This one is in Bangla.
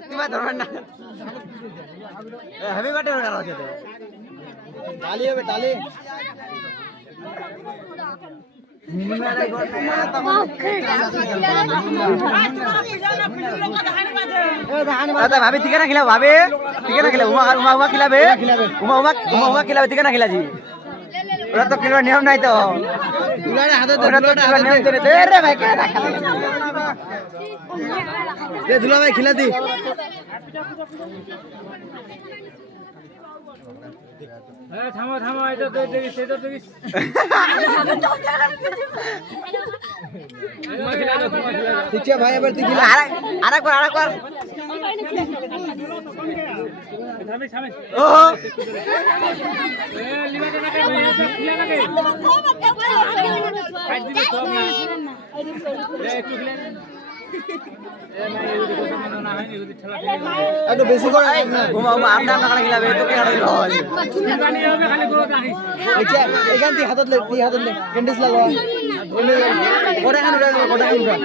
तुम्हारा धर्म ना हैप्पी बर्थडे हो रहा है तो ताली है ताली भाभी ठीक है ना खिला भाभी ठीक है ना खिला उमा उमा उमा खिलाबे उमा उमा उमा उमा खिलाबे ठीक है ना खिला जी ওরা তো কিলো নিয়ম নাই তো উলারে হাতে ধরে তো নিয়ম ধরে দে রে ভাই কে রাখা দে দুলা ভাই খিলা দি এ থামো থামো এটা তো দেখিস এটা দেখিস ঠিক আছে ভাই এবার তুই খিলা আরেকবার থামিস থামিস ও এ লিমাটা না ভাই এটা খিলা না কে কাট দিবি সব না এ একটু খিলা এ না এই দেখো না হয় এই ঠেলা ঠেলা একটু বেশি করে উমা উমা আপনা আপনা কাটা খিলাবে তো কে কাটা লয় পানি হবে খালি করে রাখিস আচ্ছা এখান থেকে হাতত লে ক্যান্ডিস লাগা ওটা এখানে উড়া ওটা এখানে উড়া